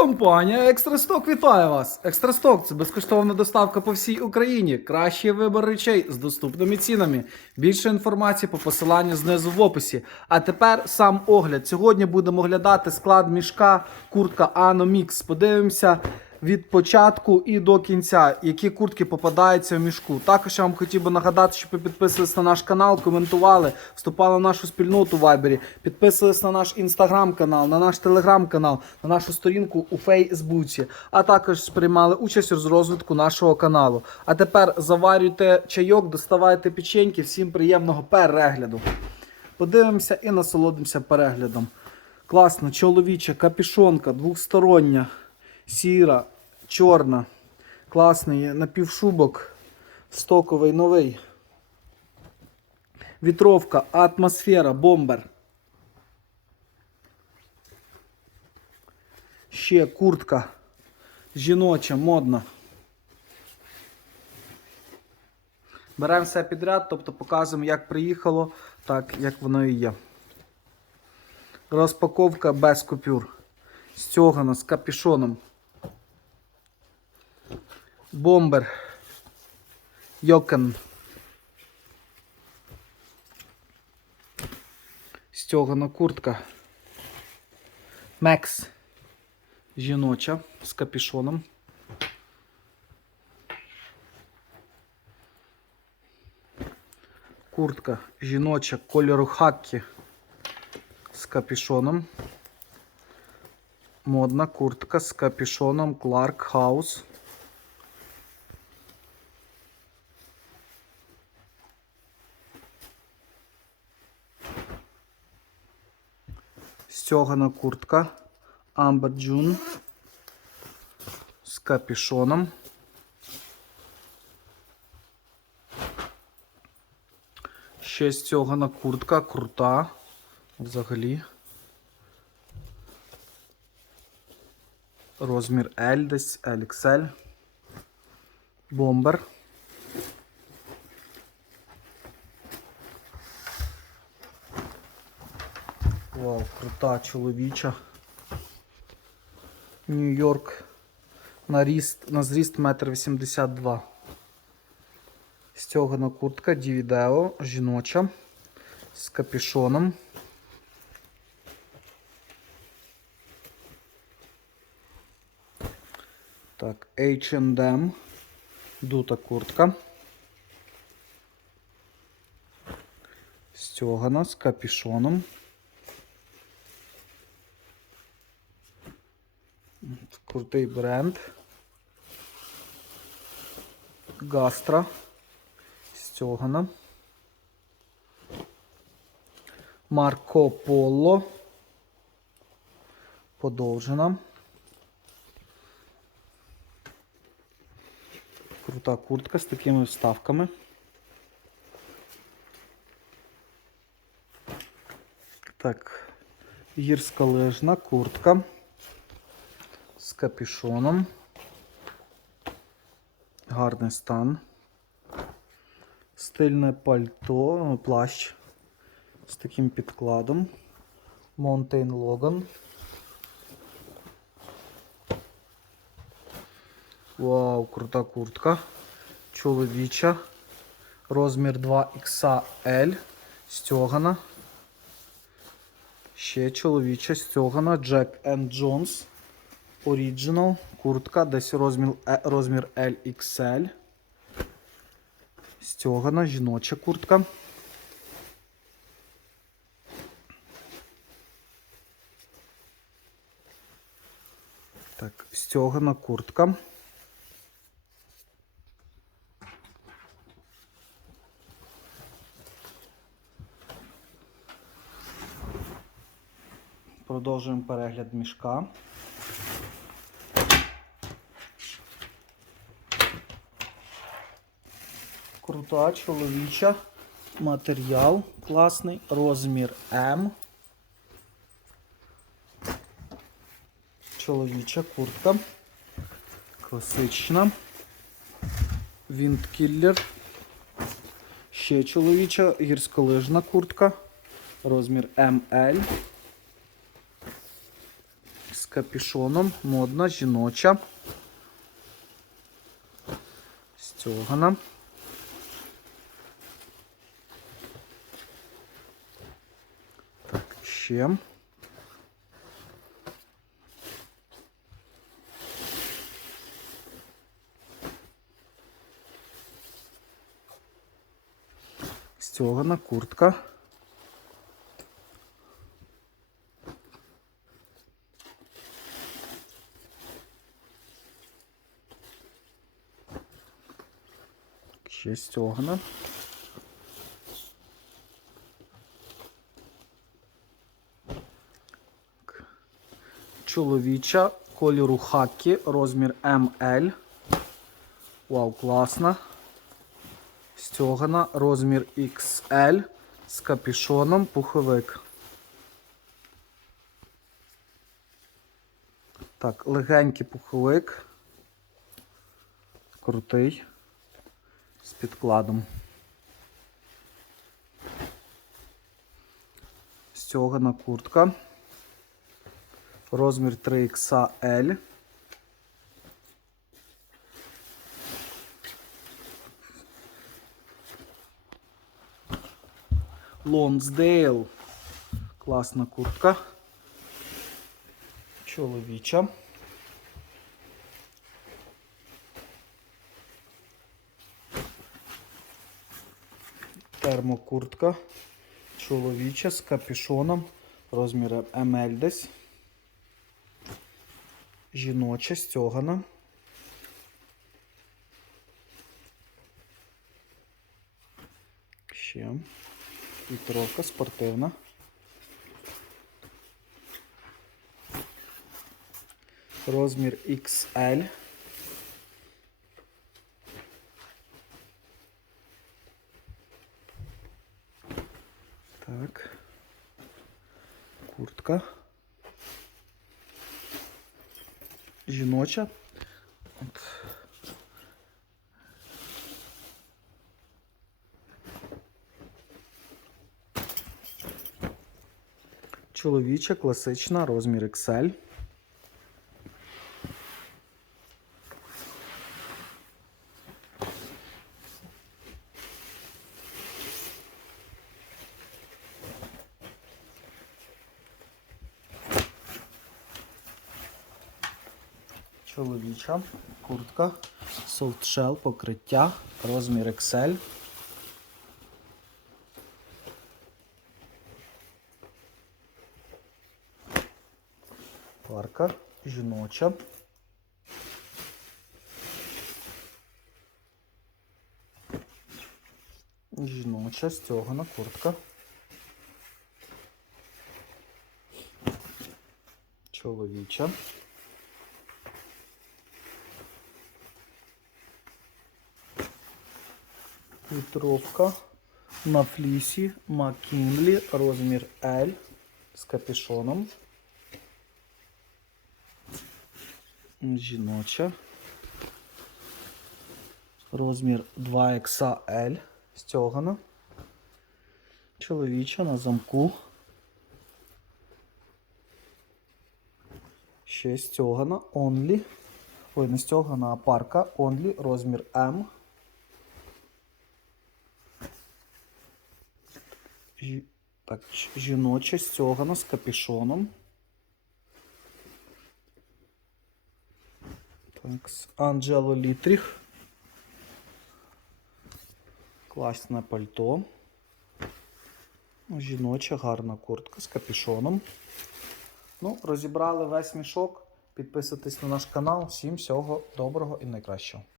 Компанія Екстрасток вітає вас! Екстрасток це безкоштовна доставка по всій Україні. Кращий вибір речей з доступними цінами. Більше інформації по посиланню знизу в описі. А тепер сам огляд. Сьогодні будемо оглядати склад мішка куртка Аномікс. Подивимося від початку і до кінця, які куртки попадаються в мішку. Також я вам хотів би нагадати, щоб ви підписувались на наш канал, коментували, вступали в нашу спільноту в Вайбері, підписувались на наш інстаграм-канал, на наш телеграм-канал, на нашу сторінку у Фейсбуці, а також приймали участь у розвитку нашого каналу. А тепер заварюйте чайок, доставайте печеньки. Всім приємного перегляду. Подивимося і насолодимося переглядом. Класно, чоловіча, капішонка, двохстороння, сіра, чорна. Класний напівшубок, стоковий новий. Вітровка, атмосфера, бомбер. Ще куртка жіноча, модна. Беремо все підряд, тобто показуємо, як приїхало, так як воно і є. Розпаковка без купюр. Стьогана з капюшоном. Бомбер. Йокен. Стьогана куртка. Мекс. Жіноча з капюшоном. Куртка жіноча кольору хакі з капюшоном. Модна куртка з капюшоном Clark House. Стьогана куртка June з капюшоном. Ще стьогана куртка, крута. Взагалі. Розмір L десь, LXL. Бомбер. Вау, крута чоловіча. Нью-Йорк. На, на зріст 1,82 м. Стьогана куртка Дівідео, жіноча. З капюшоном. Так, H&M. Дута куртка. Стьогана з капюшоном. Крутий бренд. Гастра. Стьогана. Марко Поло. Подовжена. Крута куртка з такими вставками. Так, гірськолижна куртка капюшоном. Гарний стан. Стильне пальто, плащ з таким підкладом. Mountain Logan. Вау, крута куртка. Чоловіча. Розмір 2XL. Стьогана. Ще чоловіча стьогана. Jack and Jones. Original. Куртка. Десь розмір, е, розмір LXL. Стьогана. Жіноча куртка. Так, стьогана куртка. Продовжуємо перегляд мішка. Крута чоловіча. Матеріал класний. Розмір М. Чоловіча куртка. Класична. Віндкіллер. Ще чоловіча гірськолижна куртка. Розмір МЛ. З капюшоном. Модна, жіноча. Стьогана. Ще. Стьогана куртка. Ще стьогана. Чоловіча кольору хакі, розмір МЛ. Вау, класна. Стьогана, розмір XL з капюшоном, пуховик. Так, легенький пуховик. Крутий. З підкладом. Стьогана куртка. Розмір 3XL. Лонсдейл. Класна куртка. Чоловіча. Термокуртка. Чоловіча з капюшоном. Розміром ML десь. Жіноча стьогана. Ще. Вітровка спортивна. Розмір XL. Так. Куртка. Жіноча. От. Чоловіча, класична, розмір XL. Чоловіча, куртка, софтшел, покриття, розмір XL. Парка жіноча. Жіноча стьогана куртка. Чоловіча. Вітровка на флісі Макінлі, розмір L з капюшоном. Жіноча. Розмір 2XL стягана. Чоловіча на замку. Ще стягана. Only. Ой, не стягана, а парка. Only. Розмір М. Так, ч- жіноча стягана з капюшоном. Так, Анджело Літріх. Класне пальто. Жіноча гарна куртка з капюшоном. Ну, розібрали весь мішок. Підписуйтесь на наш канал. Всім всього доброго і найкращого.